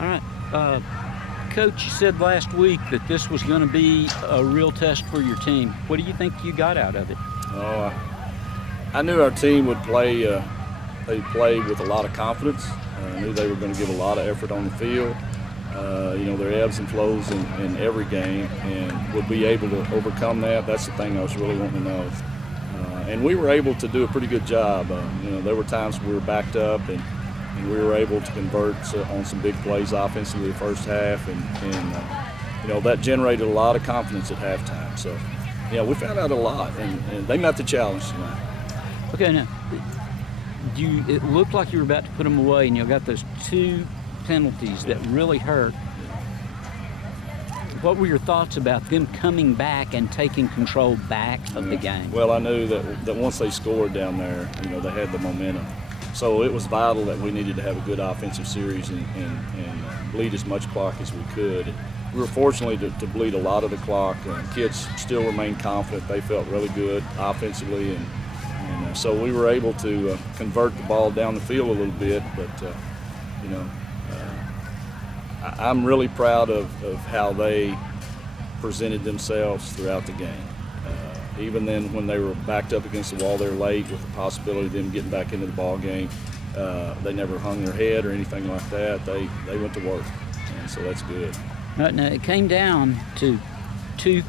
All right. Coach, you said last week that this was going to be a real test for your team. What do you think you got out of it? Oh, I knew our team would play. They played with a lot of confidence. I knew they were going to give a lot of effort on the field. There ebbs and flows in every game, and would be able to overcome that. That's the thing I was really wanting to know. And we were able to do a pretty good job. There were times we were backed up, and we were able to convert on some big plays offensively the first half, and that generated a lot of confidence at halftime. So, we found out a lot, and they met the challenge tonight. Okay, now, it looked like you were about to put them away, and you got those 2 penalties that really hurt. What were your thoughts about them coming back and taking control back of the game? Well, I knew that once they scored down there, they had the momentum. So it was vital that we needed to have a good offensive series and bleed as much clock as we could. We were fortunate to bleed a lot of the clock. Kids still remained confident. They felt really good offensively, and so we were able to convert the ball down the field a little bit. But I'm really proud of how they presented themselves throughout the game. Even then, when they were backed up against the wall there late with the possibility of them getting back into the ball game, they never hung their head or anything like that. They went to work, and so that's good. Now, it came down to 2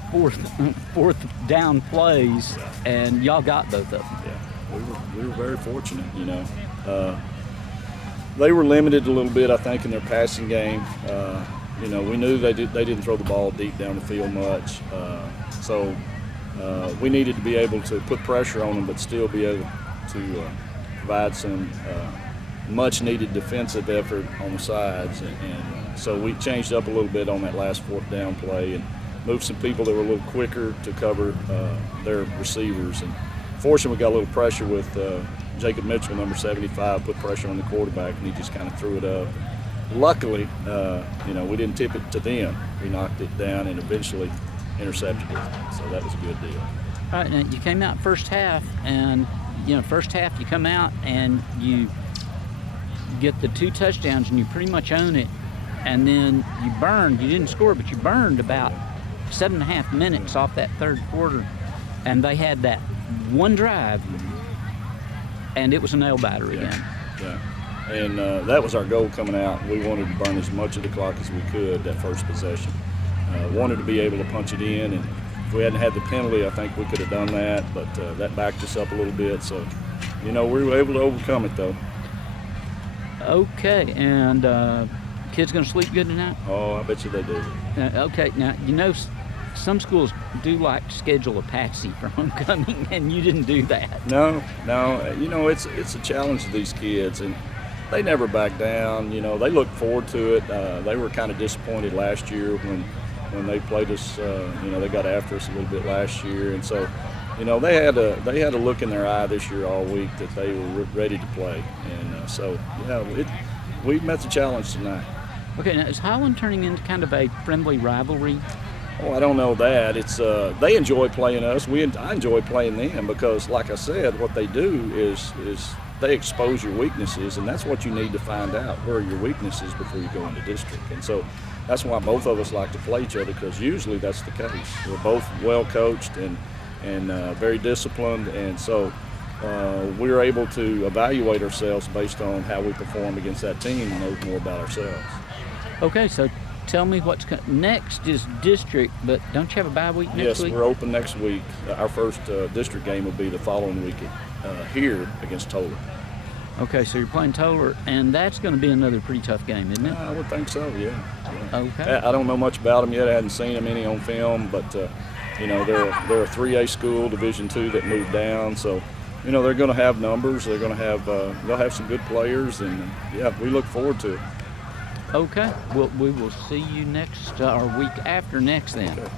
fourth down plays, and y'all got both of them. Yeah, we were very fortunate, They were limited a little bit, I think, in their passing game. We knew they didn't throw the ball deep down the field much, so we needed to be able to put pressure on them, but still be able to provide some much-needed defensive effort on the sides. And so we changed up a little bit on that last 4th down play and moved some people that were a little quicker to cover their receivers. And fortunately, we got a little pressure with Jacob Mitchell, number 75, put pressure on the quarterback, and he just kind of threw it up. Luckily, we didn't tip it to them. We knocked it down and eventually intercepted it, so that was a good deal. All right, now you came out first half, and first half you come out and you get the 2 touchdowns and you pretty much own it, and then you didn't score, but you burned about 7.5 minutes off that 3rd quarter, and they had that one drive, and it was a nail-biter again. Yeah, and that was our goal coming out. We wanted to burn as much of the clock as we could that first possession. Wanted to be able to punch it in, and if we hadn't had the penalty, I think we could have done that, but that backed us up a little bit. So, we were able to overcome it, though. Okay, and kids going to sleep good tonight? Oh, I bet you they do. Okay, now, some schools do like to schedule a patsy for homecoming, and you didn't do that. No, it's a challenge to these kids, and they never back down. They look forward to it. They were kind of disappointed last year when they played us. They got after us a little bit last year, and so they had a look in their eye this year all week that they were ready to play, and we met the challenge tonight. Okay, now is Holland turning into kind of a friendly rivalry? Oh, I don't know that. It's they enjoy playing us. I enjoy playing them because, like I said, what they do is they expose your weaknesses, and that's what you need to find out, where are your weaknesses before you go into district. And so that's why both of us like to play each other, because usually that's the case. We're both well coached and very disciplined, and so we're able to evaluate ourselves based on how we perform against that team and know more about ourselves. Okay, so tell me what's next is district, but don't you have a bye week next week? Yes, we're open next week. Our first district game will be the following week here against Toller. Okay, so you're playing Toller, and that's going to be another pretty tough game, isn't it? I would think so, yeah. Okay. I don't know much about them yet. I hadn't seen them any on film, but they're a 3A school, Division II, that moved down, so they're going to have numbers. They're going to have they'll have some good players, and we look forward to it. Okay. Well, we will see you next or week after next then. Okay.